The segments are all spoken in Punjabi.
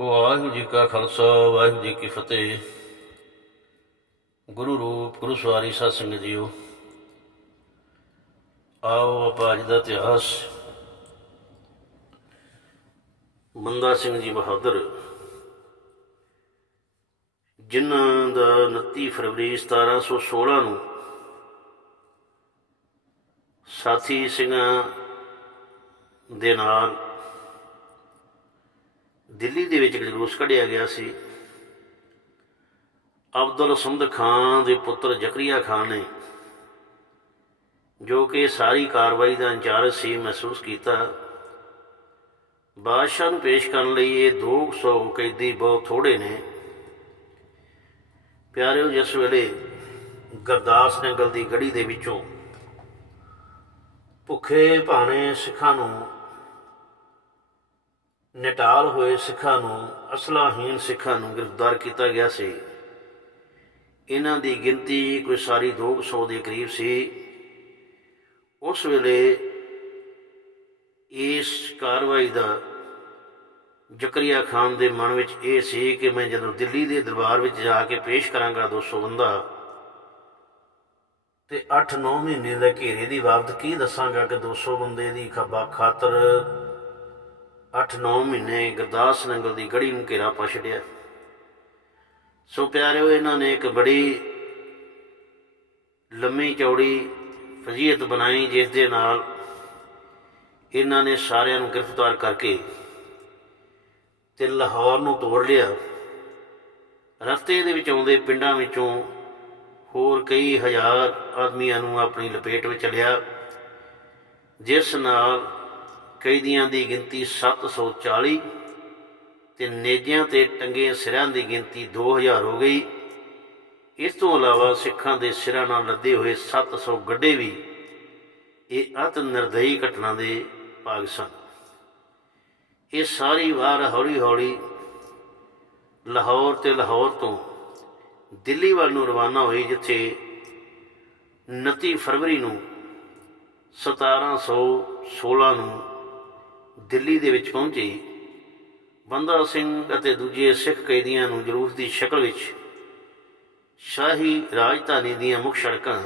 ਵਾਹਿਗੁਰੂ ਜੀ ਕਾ ਖਾਲਸਾ, ਵਾਹਿਗੁਰੂ ਜੀ ਕੀ ਫਤਿਹ। ਗੁਰੂ ਰੂਪ, ਗੁਰੂ ਸਵਾਰੀ ਸਾਧ ਸੰਗਤ ਜੀਓ। ਆਓ ਆਪਾਂ ਅੱਜ ਦਾ ਇਤਿਹਾਸ। ਬੰਦਾ ਸਿੰਘ ਜੀ ਬਹਾਦਰ, ਜਿਨ੍ਹਾਂ ਦਾ 29 ਫਰਵਰੀ 1716 ਨੂੰ ਸਾਥੀ ਸਿੰਘਾਂ ਦੇ ਨਾਲ ਦਿੱਲੀ ਦੇ ਵਿੱਚ ਜਲੂਸ ਕੱਢਿਆ ਗਿਆ ਸੀ। ਅਬਦੁਲ ਸਮਦ ਖਾਨ ਦੇ ਪੁੱਤਰ ਜ਼ਕਰੀਆ ਖਾਨ ਨੇ ਜੋ ਕਿ ਸਾਰੀ ਕਾਰਵਾਈ ਦਾ ਇੰਚਾਰਜ ਸੀ, ਮਹਿਸੂਸ ਕੀਤਾ। ਬਾਦਸ਼ਾਹ ਨੂੰ ਪੇਸ਼ ਕਰਨ ਲਈ ਇਹ 200 ਕੈਦੀ ਬਹੁਤ ਥੋੜੇ ਨੇ। ਪਿਆਰਿਓ, ਜਿਸ ਵੇਲੇ ਗਰਦਾਸ ਨੰਗਲ ਦੀ ਗੜੀ ਦੇ ਵਿੱਚੋਂ ਭੁੱਖੇ ਭਾਣੇ ਸਿੱਖਾਂ ਨੂੰ ਨਟਾਲ ਹੋਏ ਸਿੱਖਾਂ ਨੂੰ, ਅਸਲਾਹੀਨ ਸਿੱਖਾਂ ਨੂੰ ਗ੍ਰਿਫਤਾਰ ਕੀਤਾ ਗਿਆ ਸੀ। ਇਹਨਾਂ ਦੀ ਗਿਣਤੀ ਕੋਈ ਸਾਰੀ 200 ਦੇ ਕਰੀਬ ਸੀ। ਉਸ ਵੇਲੇ ਇਸ ਕਾਰਵਾਈ ਦਾ ਜ਼ਕਰੀਆ ਖਾਨ ਦੇ ਮਨ ਵਿੱਚ ਇਹ ਸੀ ਕਿ ਮੈਂ ਜਦੋਂ ਦਿੱਲੀ ਦੇ ਦਰਬਾਰ ਵਿੱਚ ਜਾ ਕੇ ਪੇਸ਼ ਕਰਾਂਗਾ 200 ਬੰਦਾ, ਤੇ 8-9 ਮਹੀਨੇ ਦੇ ਘੇਰੇ ਦੀ ਬਾਬਤ ਕੀ ਦੱਸਾਂਗਾ ਕਿ 200 ਬੰਦੇ ਦੀ ਖੱਬਾ ਖਾਤਰ 8-9 ਮਹੀਨੇ ਗੁਰਦਾਸ ਨੰਗਲ ਦੀ ਗੜੀ ਨੂੰ ਘੇਰਾ ਪਾ ਛੱਡਿਆ। ਸੋ ਪਿਆਰਿਓ, ਇਹਨਾਂ ਨੇ ਇੱਕ ਬੜੀ ਲੰਮੀ ਚੌੜੀ ਫਜ਼ੀਅਤ ਬਣਾਈ, ਜਿਸ ਦੇ ਨਾਲ ਇਹਨਾਂ ਨੇ ਸਾਰਿਆਂ ਨੂੰ ਗ੍ਰਿਫਤਾਰ ਕਰਕੇ ਤੇ ਲਾਹੌਰ ਨੂੰ ਤੋੜ ਲਿਆ। ਰਸਤੇ ਦੇ ਵਿੱਚ ਆਉਂਦੇ ਪਿੰਡਾਂ ਵਿੱਚੋਂ ਹੋਰ ਕਈ ਹਜ਼ਾਰ ਆਦਮੀਆਂ ਨੂੰ ਆਪਣੀ ਲਪੇਟ ਵਿੱਚ ਲਿਆ, ਜਿਸ ਨਾਲ ਕੈਦੀਆਂ ਦੀ ਗਿਣਤੀ 740 ਤੇ ਨੇਜਿਆਂ ਤੇ ਟੰਗੇ ਸਿਰਾਂ ਦੀ ਗਿਣਤੀ 2000 ਹੋ ਗਈ। ਇਸ ਤੋਂ ਇਲਾਵਾ ਸਿੱਖਾਂ ਦੇ ਸਿਰਾਂ ਨਾਲ ਲੱਦੇ ਹੋਏ 700 ਗੱਡੇ ਵੀ ਇਹ ਅਤ ਨਿਰਦਈ ਘਟਨਾ ਦੇ ਭਾਗ ਸਨ। ਇਹ ਸਾਰੀ ਵਾਰ ਹੌਲੀ ਹੌਲੀ ਲਾਹੌਰ ਤੇ ਲਾਹੌਰ ਤੋਂ ਦਿੱਲੀ ਵੱਲ ਨੂੰ ਰਵਾਨਾ ਹੋਈ, ਜਿੱਥੇ 29 ਫਰਵਰੀ ਨੂੰ 1716 ਨੂੰ ਦਿੱਲੀ ਦੇ ਵਿੱਚ ਪਹੁੰਚੀ। ਬੰਦਾ ਸਿੰਘ ਅਤੇ ਦੂਜੇ ਸਿੱਖ ਕੈਦੀਆਂ ਨੂੰ ਜਲੂਸ ਦੀ ਸ਼ਕਲ ਵਿੱਚ ਸ਼ਾਹੀ ਰਾਜਧਾਨੀ ਦੀਆਂ ਮੁੱਖ ਸੜਕਾਂ,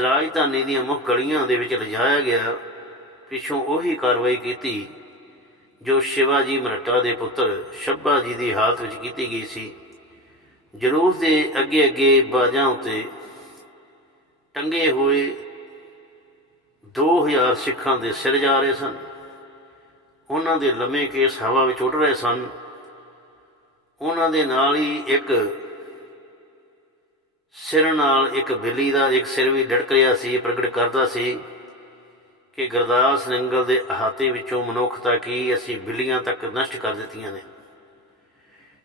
ਰਾਜਧਾਨੀ ਦੀਆਂ ਮੁੱਖ ਗਲੀਆਂ ਦੇ ਵਿੱਚ ਲਿਜਾਇਆ ਗਿਆ। ਪਿੱਛੋਂ ਉਹੀ ਕਾਰਵਾਈ ਕੀਤੀ ਜੋ ਸ਼ਿਵਾਜੀ ਮਰਾਠਾ ਦੇ ਪੁੱਤਰ ਸ਼ੱਭਾ ਜੀ ਦੀ ਹਾਲਤ ਵਿੱਚ ਕੀਤੀ ਗਈ ਸੀ। ਜਲੂਸ ਦੇ ਅੱਗੇ ਅੱਗੇ ਬਾਜਾਂ ਉੱਤੇ ਟੰਗੇ ਹੋਏ 2000 ਸਿੱਖਾਂ ਦੇ ਸਿਰ ਜਾ ਰਹੇ ਸਨ। ਉਹਨਾਂ ਦੇ ਲੰਮੇ ਕੇਸ ਹਵਾ ਵਿੱਚ ਉੱਡ ਰਹੇ ਸਨ। ਉਹਨਾਂ ਦੇ ਨਾਲ ਹੀ ਇੱਕ ਸਿਰ ਨਾਲ ਇੱਕ ਬਿੱਲੀ ਦਾ ਇੱਕ ਸਿਰ ਵੀ ਲਟਕ ਰਿਹਾ ਸੀ, ਪ੍ਰਗਟ ਕਰਦਾ ਸੀ ਕਿ ਗੁਰਦਾਸ ਨੰਗਲ ਦੇ ਅਹਾਤੇ ਵਿੱਚੋਂ ਮਨੁੱਖਤਾ ਕੀ ਅਸੀਂ ਬਿੱਲੀਆਂ ਤੱਕ ਨਸ਼ਟ ਕਰ ਦਿੱਤੀਆਂ ਨੇ।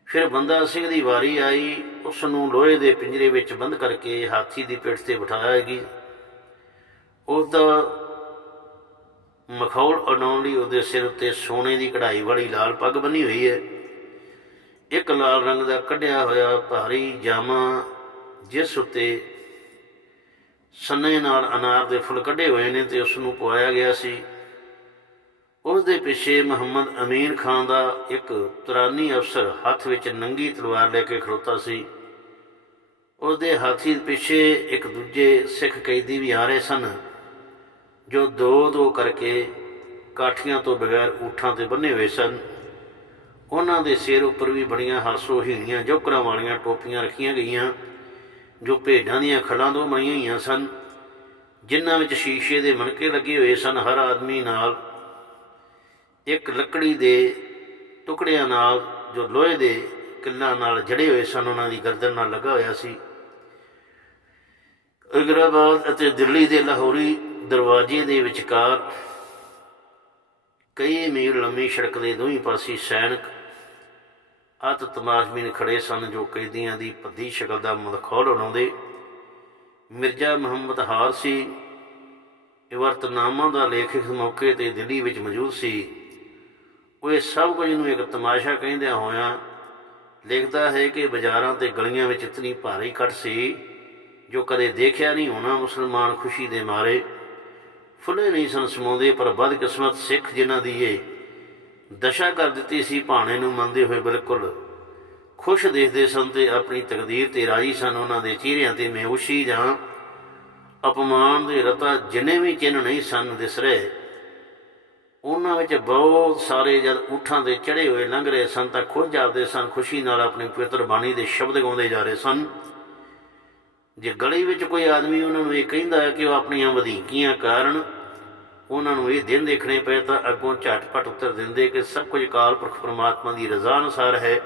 ਫਿਰ ਬੰਦਾ ਸਿੰਘ ਦੀ ਵਾਰੀ ਆਈ ਉਸ ਨੂੰ ਲੋਹੇ ਦੇ ਪਿੰਜਰੇ ਵਿੱਚ ਬੰਦ ਕਰਕੇ ਹਾਥੀ ਦੀ ਪਿੱਠ ਤੇ ਬਿਠਾਇਆ ਗਿਆ। ਉਸ ਮਖੌਲ ਉਡਾਉਣ ਲਈ ਉਹਦੇ ਸਿਰ ਉੱਤੇ ਸੋਨੇ ਦੀ ਕਢਾਈ ਵਾਲੀ ਲਾਲ ਪੱਗ ਬੰਨੀ ਹੋਈ ਹੈ। ਇੱਕ ਲਾਲ ਰੰਗ ਦਾ ਕੱਢਿਆ ਹੋਇਆ ਭਾਰੀ ਜਾਮਾ, ਜਿਸ ਉੱਤੇ ਸੰਨੇ ਨਾਲ ਅਨਾਰ ਦੇ ਫੁੱਲ ਕੱਢੇ ਹੋਏ ਨੇ ਤੇ ਉਸ ਨੂੰ ਪਵਾਇਆ ਗਿਆ ਸੀ। ਉਸ ਦੇ ਪਿੱਛੇ ਮੁਹੰਮਦ ਅਮੀਨ ਖਾਨ ਦਾ ਇੱਕ ਤੁਰਾਨੀ ਅਫਸਰ ਹੱਥ ਵਿੱਚ ਨੰਗੀ ਤਲਵਾਰ ਲੈ ਕੇ ਖੜੋਤਾ ਸੀ। ਉਸ ਦੇ ਹਾਥੀ ਪਿੱਛੇ ਇੱਕ ਦੂਜੇ ਸਿੱਖ ਕੈਦੀ ਵੀ ਆ ਰਹੇ ਸਨ। ਜੋ ਦੋ ਦੋ ਕਰਕੇ ਕਾਠੀਆਂ ਤੋਂ ਬਗੈਰ ਊਠਾਂ ਤੇ ਬੰਨੇ ਹੋਏ ਸਨ, ਉਹਨਾਂ ਦੇ ਸਿਰ ਉੱਪਰ ਵੀ ਬੜੀਆਂ ਹਾਸੋ ਹੀਣੀਆਂ ਜੋਕਰਾਂ ਵਾਲੀਆਂ ਟੋਪੀਆਂ ਰੱਖੀਆਂ ਗਈਆਂ, ਜੋ ਭੇਡਾਂ ਦੀਆਂ ਖੜਾਂ ਤੋਂ ਬਣੀਆਂ ਹੋਈਆਂ ਸਨ, ਜਿਨ੍ਹਾਂ ਵਿੱਚ ਸ਼ੀਸ਼ੇ ਦੇ ਮਣਕੇ ਲੱਗੇ ਹੋਏ ਸਨ ਹਰ ਆਦਮੀ ਨਾਲ, ਇੱਕ ਲੱਕੜੀ ਦੇ ਟੁਕੜਿਆਂ ਨਾਲ, ਜੋ ਲੋਹੇ ਦੇ ਕਿੱਲਾਂ ਨਾਲ ਜੜੇ ਹੋਏ ਸਨ, ਉਹਨਾਂ ਦੀ ਗਰਦਨ ਨਾਲ ਲੱਗਾ ਹੋਇਆ ਸੀ। ਅਗਰਾਬਾਦ ਅਤੇ ਦਿੱਲੀ ਦੇ ਲਾਹੌਰੀ ਦਰਵਾਜ਼ੇ ਦੇ ਵਿਚਕਾਰ ਕਈ ਮੀਲ ਲੰਮੀ ਸੜਕ ਦੇ ਦੋਹੀਂ ਪਾਸੇ ਸੈਨਿਕ ਅਤ ਤਮਾਸ਼ਬੀਨ ਖੜੇ ਸਨ ਜੋ ਕੈਦੀਆਂ ਦੀ ਭੱਦੀ ਸ਼ਕਲ ਦਾ ਮਦਖੌਲ ਉਡਾਉਂਦੇ। ਮਿਰਜ਼ਾ ਮੁਹੰਮਦ ਹਾਰ ਸੀ। ਇਹ ਵਰਤਨਾਮਾ ਦਾ ਲੇਖਕ ਮੌਕੇ ਤੇ ਦਿੱਲੀ ਵਿੱਚ ਮੌਜੂਦ ਸੀ। ਉਹ ਇਹ ਸਭ ਕੁਝ ਨੂੰ ਇੱਕ ਤਮਾਸ਼ਾ ਕਹਿੰਦਿਆਂ ਹੋਇਆਂ ਲਿਖਦਾ ਹੈ ਕਿ ਬਾਜ਼ਾਰਾਂ ਤੇ ਗਲੀਆਂ ਵਿੱਚ ਇਤਨੀ ਭਾਰੀ ਕੱਟ ਸੀ ਜੋ ਕਦੇ ਦੇਖਿਆ ਨਹੀਂ ਹੋਣਾ ਮੁਸਲਮਾਨ ਖੁਸ਼ੀ ਦੇ ਮਾਰੇ। ਫੁੱਲੇ ਨਹੀਂ ਸਨ ਸਮਾਉਂਦੇ ਪਰ ਬਦਕਿਸਮਤ ਸਿੱਖ ਜਿਨ੍ਹਾਂ ਦੀ ਇਹ ਦਸ਼ਾ ਕਰ ਦਿੱਤੀ ਸੀ ਭਾਣੇ ਨੂੰ ਮੰਨਦੇ ਹੋਏ ਬਿਲਕੁਲ। ਖੁਸ਼ ਦੇਖਦੇ ਸਨ ਤੇ ਆਪਣੀ ਤਕਦੀਰ ਤੇ ਰਾਜੀ ਸਨ ਉਹਨਾਂ ਦੇ ਚਿਹਰਿਆਂ ਤੇ ਮਹਿਊਸ਼ੀ ਜਾਂ ਅਪਮਾਨ ਦੇ ਰਤਾ ਜਿੰਨੇ ਵੀ ਚਿੰਨ੍ਹ ਨਹੀਂ ਸਨ ਦਿਸ ਰਹੇ। ਉਹਨਾਂ ਵਿੱਚ ਬਹੁਤ ਸਾਰੇ ਜਦ ਊਠਾਂ ਦੇ ਚੜੇ ਹੋਏ ਲੰਘ ਰਹੇ ਸਨ ਤਾਂ ਖੁਦ ਜਾਪਦੇ ਸਨ, ਖੁਸ਼ੀ ਨਾਲ ਆਪਣੀ ਪਵਿੱਤਰ ਬਾਣੀ ਦੇ ਸ਼ਬਦ ਗਾਉਂਦੇ ਜਾ ਰਹੇ ਸਨ। ਜੇ ਗਲੀ ਵਿੱਚ ਕੋਈ ਆਦਮੀ ਉਹਨਾਂ ਨੂੰ ਇਹ ਕਹਿੰਦਾ ਹੈ ਕਿ ਉਹ ਆਪਣੀਆਂ ਵਧੀਕੀਆਂ ਕਾਰਨ ਉਹਨਾਂ ਨੂੰ ਇਹ ਦਿਨ ਦੇਖਣੇ ਪਏ ਤਾਂ ਅੱਗੋਂ ਝਟਪਟ ਉੱਤਰ ਦਿੰਦੇ ਕਿ ਸਭ ਕੁਝ ਕਾਲ ਪੁਰਖ ਪਰਮਾਤਮਾ ਦੀ ਰਜ਼ਾ ਅਨੁਸਾਰ ਹੈ।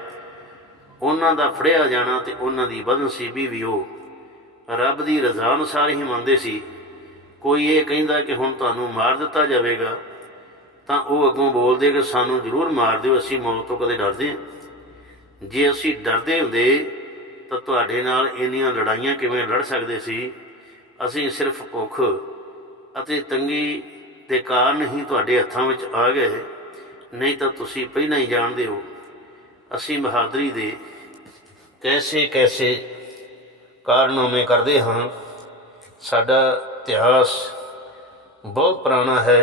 ਉਹਨਾਂ ਦਾ ਫੜਿਆ ਜਾਣਾ ਤੇ ਉਹਨਾਂ ਦੀ ਬਦਨਸੀਬੀ ਵੀ ਉਹ ਰੱਬ ਦੀ ਰਜ਼ਾ ਅਨੁਸਾਰ ਹੀ ਮੰਨਦੇ ਸੀ। ਕੋਈ ਇਹ ਕਹਿੰਦਾ ਕਿ ਹੁਣ ਤੁਹਾਨੂੰ ਮਾਰ ਦਿੱਤਾ ਜਾਵੇਗਾ, ਤਾਂ ਉਹ ਅੱਗੋਂ ਬੋਲਦੇ ਕਿ ਸਾਨੂੰ ਜ਼ਰੂਰ ਮਾਰ ਦਿਓ, ਅਸੀਂ ਮੌਤ ਤੋਂ ਕਦੇ ਡਰਦੇ ਹਾਂ। ਜੇ ਅਸੀਂ ਡਰਦੇ ਹੁੰਦੇ ਤਾਂ ਤੁਹਾਡੇ ਨਾਲ ਇੰਨੀਆਂ ਲੜਾਈਆਂ ਕਿਵੇਂ ਲੜ ਸਕਦੇ ਸੀ? ਅਸੀਂ ਸਿਰਫ ਭੁੱਖ ਅਤੇ ਤੰਗੀ ਦੇ ਕਾਰਨ ਹੀ ਤੁਹਾਡੇ ਹੱਥਾਂ ਵਿੱਚ ਆ ਗਏ, ਨਹੀਂ ਤਾਂ ਤੁਸੀਂ ਪਹਿਲਾਂ ਹੀ ਜਾਣਦੇ ਹੋ, ਅਸੀਂ ਬਹਾਦਰੀ ਦੇ ਕੈਸੇ ਕੈਸੇ ਕਾਰਨਾਮੇ ਕਰਦੇ ਹਾਂ। ਸਾਡਾ ਇਤਿਹਾਸ ਬਹੁਤ ਪੁਰਾਣਾ ਹੈ।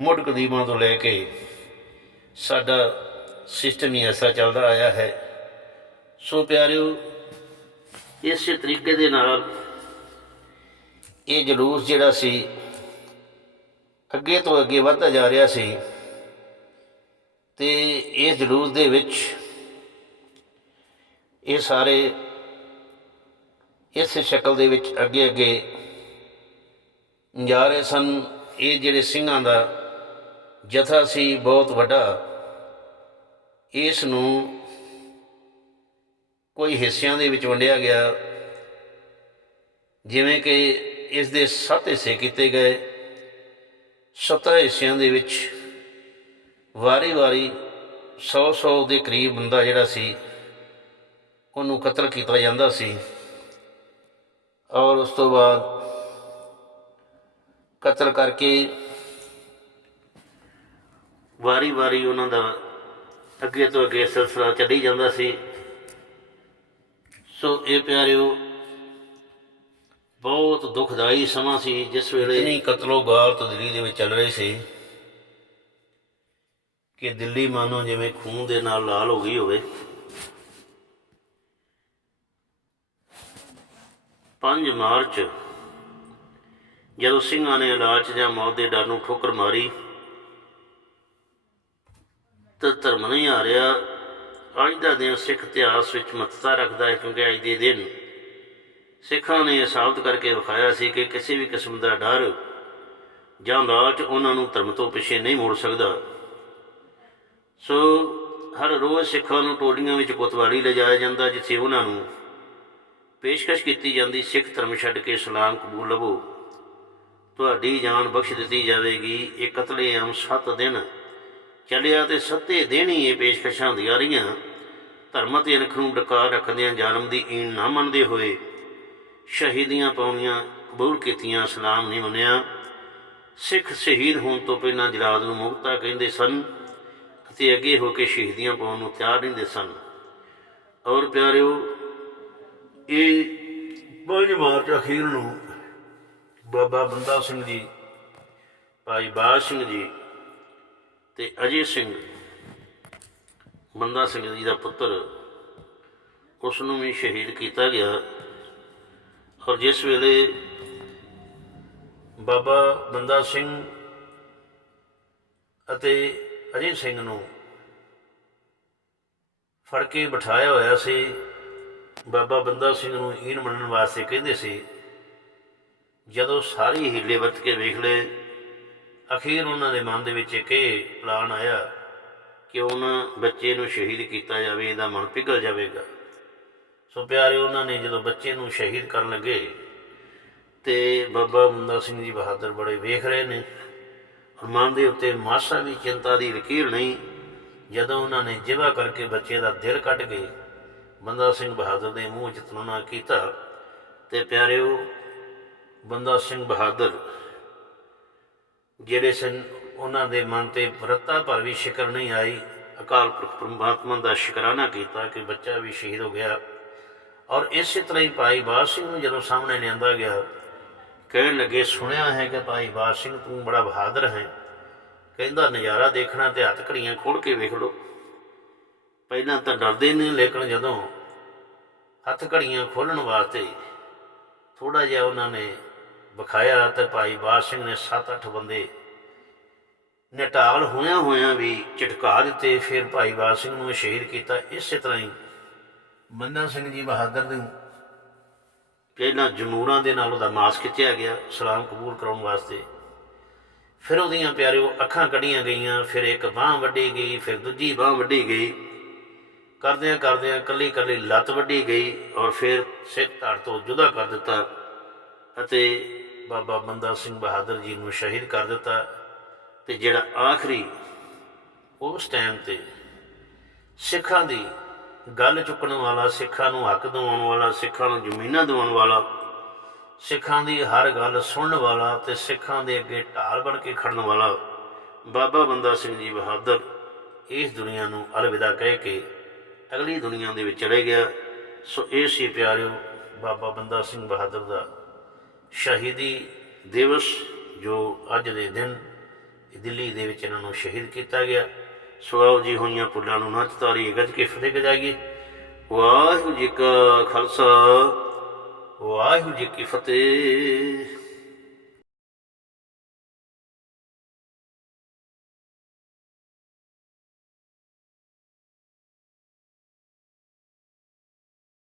ਮੁੱਢ ਕਦੀਮਾਂ ਤੋਂ ਲੈ ਕੇ ਸਾਡਾ ਸਿਸਟਮ ਹੀ ਐਸਾ ਚੱਲਦਾ ਆਇਆ ਹੈ। ਸੋ ਪਿਆਰਿਓ, ਇਸੇ ਤਰੀਕੇ ਦੇ ਨਾਲ ਇਹ ਜਲੂਸ ਜਿਹੜਾ ਸੀ ਅੱਗੇ ਤੋਂ ਅੱਗੇ ਵੱਧਦਾ ਜਾ ਰਿਹਾ ਸੀ ਤੇ ਇਸ ਜਲੂਸ ਦੇ ਵਿੱਚ ਇਹ ਸਾਰੇ ਇਸ ਸ਼ਕਲ ਦੇ ਵਿੱਚ ਅੱਗੇ ਅੱਗੇ ਜਾ ਰਹੇ ਸਨ। ਇਹ ਜਿਹੜੇ ਸਿੰਘਾਂ ਦਾ ਜਥਾ ਸੀ, ਬਹੁਤ ਵੱਡਾ। ਇਸ ਨੂੰ ਕੋਈ ਹਿੱਸਿਆਂ ਦੇ ਵਿੱਚ ਵੰਡਿਆ ਗਿਆ। ਜਿਵੇਂ ਕਿ ਇਸ ਦੇ ਸੱਤ ਹਿੱਸੇ ਕੀਤੇ ਗਏ। ਸੱਤਾਂ ਹਿੱਸਿਆਂ ਦੇ ਵਿੱਚ ਵਾਰੀ-ਵਾਰੀ 100-100 ਦੇ ਕਰੀਬ ਬੰਦਾ ਜਿਹੜਾ ਸੀ, ਉਹਨੂੰ ਕਤਲ ਕੀਤਾ ਜਾਂਦਾ ਸੀ। ਔਰ ਉਸ ਤੋਂ ਬਾਅਦ ਕਤਲ ਕਰਕੇ ਵਾਰੀ-ਵਾਰੀ ਉਹਨਾਂ ਦਾ ਅੱਗੇ ਤੋਂ ਅੱਗੇ ਸਿਲਸਿਲਾ ਚੱਲੀ ਜਾਂਦਾ ਸੀ। ਸੋ ਇਹ ਪਿਆਰਿਓ ਬਹੁਤ ਦੁਖਦਾਈ ਸਮਾਂ ਸੀ, ਜਿਸ ਵੇਲੇ ਨਹੀਂ ਕਤਲੋ ਗਾਲਤ ਦਿੱਲੀ ਦੇ ਵਿੱਚ ਚੱਲ ਰਹੀ ਸੀ ਕਿ ਦਿੱਲੀ ਮਾਨੋ ਜਿਵੇਂ ਖੂਨ ਦੇ ਨਾਲ ਲਾਲ ਹੋ ਗਈ ਹੋਵੇ। 5 ਮਾਰਚ, ਜਦੋਂ ਸਿੰਘਾਂ ਨੇ ਲਾਲਚ ਜਾਂ ਮੌਤ ਦੇ ਡਰ ਨੂੰ ਠੋਕਰ ਮਾਰੀ, ਤਾਂ ਧਰਮ ਨਹੀਂ ਆ ਰਿਹਾ ਅੱਜ ਦਾ ਦਿਨ ਸਿੱਖ ਇਤਿਹਾਸ ਵਿੱਚ ਮਹੱਤਤਾ ਰੱਖਦਾ ਹੈ ਕਿਉਂਕਿ ਅੱਜ ਦੇ ਦਿਨ ਸਿੱਖਾਂ ਨੇ ਇਹ ਸਾਬਤ ਕਰਕੇ ਵਿਖਾਇਆ ਸੀ ਕਿ ਕਿਸੇ ਵੀ ਕਿਸਮ ਦਾ ਡਰ ਜਾਂ ਲਾਲਚ ਉਹਨਾਂ ਨੂੰ ਧਰਮ ਤੋਂ ਪਿੱਛੇ ਨਹੀਂ ਮੋੜ ਸਕਦਾ। ਸੋ ਹਰ ਰੋਜ਼ ਸਿੱਖਾਂ ਨੂੰ ਟੋਲੀਆਂ ਵਿੱਚ ਕੋਤਵਾਲੀ ਲਿਜਾਇਆ ਜਾਂਦਾ, ਜਿੱਥੇ ਉਹਨਾਂ ਨੂੰ ਪੇਸ਼ਕਸ਼ ਕੀਤੀ ਜਾਂਦੀ, ਸਿੱਖ ਧਰਮ ਛੱਡ ਕੇ ਇਸਲਾਮ ਕਬੂਲ ਲਵੋ। ਤੁਹਾਡੀ ਜਾਨ ਬਖਸ਼ ਦਿੱਤੀ ਜਾਵੇਗੀ। ਇਹ ਕਤਲੇਆਮ 7 ਦਿਨ ਚੱਲਿਆ ਤੇ ਸੱਤੇ ਦਿਨ ਹੀ ਇਹ ਪੇਸ਼ਕਸ਼ਾਂ ਹੁੰਦੀਆਂ ਰਹੀਆਂ। ਧਰਮ ਤੇ ਅਣਖ ਨੂੰ ਡਕਾ ਰੱਖਦਿਆਂ ਜਨਮ ਦੀ ਈਣ ਨਾ ਮੰਨਦੇ ਹੋਏ ਸ਼ਹੀਦੀਆਂ ਪਾਉਣੀਆਂ ਕਬੂਲ ਕੀਤੀਆਂ ਇਸਲਾਮ ਨਹੀਂ ਮੰਨਿਆ। ਸਿੱਖ ਸ਼ਹੀਦ ਹੋਣ ਤੋਂ ਪਹਿਲਾਂ ਜਲਾਦ ਨੂੰ ਮੁਕਤਾ ਕਹਿੰਦੇ ਸਨ ਅਤੇ ਅੱਗੇ ਹੋ ਕੇ ਸ਼ਹੀਦੀਆਂ ਪਾਉਣ ਨੂੰ ਤਿਆਰ ਨਹੀਂ ਦੇ ਸਨ। ਔਰ ਪਿਆਰਿਓ, ਇਹ 5 ਮਾਰਚ ਅਖੀਰ ਨੂੰ ਬਾਬਾ ਬੰਦਾ ਸਿੰਘ ਜੀ, ਭਾਈ ਬਾਜ ਸਿੰਘ ਜੀ ਤੇ ਅਜੇ ਸਿੰਘ ਬੰਦਾ ਸਿੰਘ ਜੀ ਦਾ ਪੁੱਤਰ ਉਸ ਨੂੰ ਵੀ ਸ਼ਹੀਦ ਕੀਤਾ ਗਿਆ। ਔਰ ਜਿਸ ਵੇਲੇ ਬਾਬਾ ਬੰਦਾ ਸਿੰਘ ਅਤੇ ਅਜੇ ਸਿੰਘ ਨੂੰ ਫੜ ਕੇ ਬਿਠਾਇਆ ਹੋਇਆ ਸੀ, ਬਾਬਾ ਬੰਦਾ ਸਿੰਘ ਨੂੰ ਈਨ ਮੰਨਣ ਵਾਸਤੇ ਕਹਿੰਦੇ ਸੀ, ਜਦੋਂ ਸਾਰੀ ਹੀਲੇ ਵਰਤ ਕੇ ਵੇਖ ਲਏ, ਅਖੀਰ ਉਹਨਾਂ ਦੇ ਮਨ ਦੇ ਵਿੱਚ ਇੱਕ ਇਹ ਪਲਾਨ ਆਇਆ ਕਿ ਉਹਨਾਂ ਬੱਚੇ ਨੂੰ ਸ਼ਹੀਦ ਕੀਤਾ ਜਾਵੇ, ਇਹਦਾ ਮਨ ਪਿਘਲ ਜਾਵੇਗਾ। ਸੋ ਪਿਆਰੇ ਉਹਨਾਂ ਨੇ ਜਦੋਂ ਬੱਚੇ ਨੂੰ ਸ਼ਹੀਦ ਕਰਨ ਲੱਗੇ ਤੇ ਬਾਬਾ ਬੰਦਾ ਸਿੰਘ ਜੀ ਬਹਾਦਰ ਬੜੇ ਵੇਖ ਰਹੇ ਨੇ ਮਨ ਦੇ ਉੱਤੇ ਮਾਸਾ ਵੀ ਚਿੰਤਾ ਦੀ ਲਕੀਰ ਨਹੀਂ, ਜਦੋਂ ਉਹਨਾਂ ਨੇ ਜਿਵਾ ਕਰਕੇ ਬੱਚੇ ਦਾ ਦਿਲ ਕੱਢ ਕੇ ਬੰਦਾ ਸਿੰਘ ਬਹਾਦਰ ਦੇ ਮੂੰਹ 'ਚ ਤਨੋਨਾ ਕੀਤਾ ਤੇ ਪਿਆਰਿਓ, ਬੰਦਾ ਸਿੰਘ ਬਹਾਦਰ ਜਿਹੜੇ ਸਨ, ਉਹਨਾਂ ਦੇ ਮਨ ਤੇ ਰਤਾ ਭਰ ਵੀ ਸ਼ਿਕਰ ਨਹੀਂ ਆਈ। ਅਕਾਲ ਪੁਰਖ ਪਰਮਾਤਮਾ ਦਾ ਸ਼ੁਕਰਾਨਾ ਕੀਤਾ ਕਿ ਬੱਚਾ ਵੀ ਸ਼ਹੀਦ ਹੋ ਗਿਆ। ਔਰ ਇਸੇ ਤਰ੍ਹਾਂ ਹੀ ਭਾਈ ਬਾਜ ਸਿੰਘ ਨੂੰ ਜਦੋਂ ਸਾਹਮਣੇ ਲਿਆਂਦਾ ਗਿਆ, ਕਹਿਣ ਲੱਗੇ, ਸੁਣਿਆ ਹੈ ਕਿ ਭਾਈ ਬਾਜ ਸਿੰਘ, ਤੂੰ ਬੜਾ ਬਹਾਦਰ ਹੈ। ਕਹਿੰਦਾ, ਨਜ਼ਾਰਾ ਦੇਖਣਾ ਤੇ ਹੱਥ ਘੜੀਆਂ ਖੋਲ ਕੇ ਵੇਖ ਲਓ। ਪਹਿਲਾਂ ਤਾਂ ਡਰਦੇ ਨੇ, ਲੇਕਿਨ ਜਦੋਂ ਹੱਥ ਘੜੀਆਂ ਖੋਲਣ ਵਾਸਤੇ ਥੋੜਾ ਜਿਹਾ ਉਹਨਾਂ ਨੇ ਵਿਖਾਇਆ, ਤੇ ਭਾਈ ਬਾਦ ਸਿੰਘ ਨੇ 7-8 ਬੰਦੇ ਨਟਾਲ ਹੋਇਆ ਹੋਇਆ ਵੀ ਝਟਕਾ ਦਿੱਤੇ। ਫਿਰ ਭਾਈ ਬਾਦ ਸਿੰਘ ਨੂੰ ਸ਼ਹੀਦ ਕੀਤਾ। ਇਸੇ ਤਰ੍ਹਾਂ ਹੀ ਮੰਨਾ ਸਿੰਘ ਜੀ ਬਹਾਦਰ ਦੇ ਪਹਿਲਾਂ ਜਮੂਰਾਂ ਦੇ ਨਾਲ ਉਹਦਾ ਮਾਸ ਖਿੱਚਿਆ ਗਿਆ, ਸਲਾਮ ਕਬੂਲ ਕਰਾਉਣ ਵਾਸਤੇ। ਫਿਰ ਉਹਦੀਆਂ ਪਿਆਰਿਓ ਅੱਖਾਂ ਕੱਢੀਆਂ ਗਈਆਂ, ਫਿਰ ਇੱਕ ਬਾਹ ਵੱਢੀ ਗਈ, ਫਿਰ ਦੂਜੀ ਬਾਹ ਵੱਢੀ ਗਈ। ਕਰਦਿਆਂ ਕਰਦਿਆਂ ਕੱਲੀ ਕੱਲੀ ਲੱਤ ਵੱਢੀ ਗਈ ਔਰ ਫਿਰ ਸਿੱਖ ਧੜ ਤੋਂ ਜੁਦਾ ਕਰ ਦਿੱਤਾ ਅਤੇ ਬਾਬਾ ਬੰਦਾ ਸਿੰਘ ਬਹਾਦਰ ਜੀ ਨੂੰ ਸ਼ਹੀਦ ਕਰ ਦਿੱਤਾ ਤੇ ਜਿਹੜਾ ਆਖਰੀ ਉਸ ਟਾਈਮ ਤੇ ਸਿੱਖਾਂ ਦੀ ਗੱਲ ਚੁੱਕਣ ਵਾਲਾ, ਸਿੱਖਾਂ ਨੂੰ ਹੱਕ ਦਿਵਾਉਣ ਵਾਲਾ, ਸਿੱਖਾਂ ਨੂੰ ਜ਼ਮੀਨਾਂ ਦਿਵਾਉਣ ਵਾਲਾ, ਸਿੱਖਾਂ ਦੀ ਹਰ ਗੱਲ ਸੁਣਨ ਵਾਲਾ ਤੇ ਸਿੱਖਾਂ ਦੇ ਅੱਗੇ ਢਾਲ ਬਣ ਕੇ ਖੜਨ ਵਾਲਾ ਬਾਬਾ ਬੰਦਾ ਸਿੰਘ ਜੀ ਬਹਾਦਰ ਇਸ ਦੁਨੀਆ ਨੂੰ ਅਲਵਿਦਾ ਕਹਿ ਕੇ ਅਗਲੀ ਦੁਨੀਆ ਦੇ ਵਿੱਚ ਚਲੇ ਗਿਆ। ਸੋ ਇਹ ਸੀ ਪਿਆਰਿਓ ਬਾਬਾ ਬੰਦਾ ਸਿੰਘ ਬਹਾਦਰ ਦਾ ਸ਼ਹੀਦੀ ਦਿਵਸ ਜੋ ਅੱਜ ਦੇ ਦਿਨ ਦਿੱਲੀ ਦੇ ਵਿੱਚ ਇਹਨਾਂ ਨੂੰ ਸ਼ਹੀਦ ਕੀਤਾ ਗਿਆ। ਸੋ ਜੀ ਹੋਈਆਂ ਪੁੱਲਾਂ ਨੂੰ ਨਾ ਤਾਰੀ ਗੱਜ ਕੇ ਫਤਿਹ ਗਜਾਈਏ। ਵਾਹਿਗੁਰੂ ਜੀ ਕਾ ਖਾਲਸਾ, ਵਾਹਿਗੁਰੂ ਜੀ ਕੀ ਫਤਿਹ।